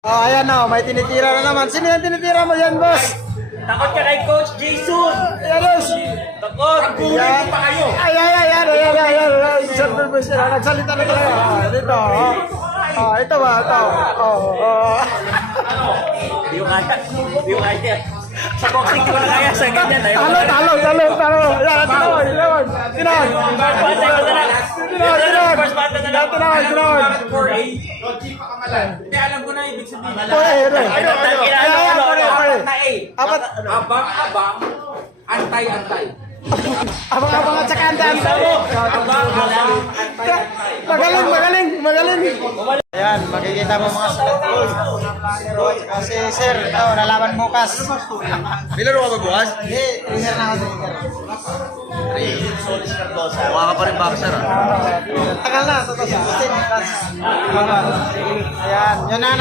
Oh, ayan na, may tinitira na naman. Sino yung tinitira mo yan, boss? Takot ka kay Coach Jason! Ayan, boss. Takot! Kunin ko pa kayo! Ayan. Sir, nagsalita na tayo. Dito, ito ba? Ito. Di ko kaya. Di ko kaya. Sa boxing ko na kaya sa ganyan. Talo. Ayan, tinawag. First bata na lang. Tinawag. 4A. Hindi, alam ko na ibig sabihin. Apat. Abang-abang, antay-antay. Abang at saka andan. Magaling. Ayan, makikita mo mga sulat. Kasi sir, ito, nalaban bukas. Bilaro ka ba bukas? Hindi, trigger na ako. Mukha ka pa rin boxer ah. Tagal na, ito. Ayan, yun na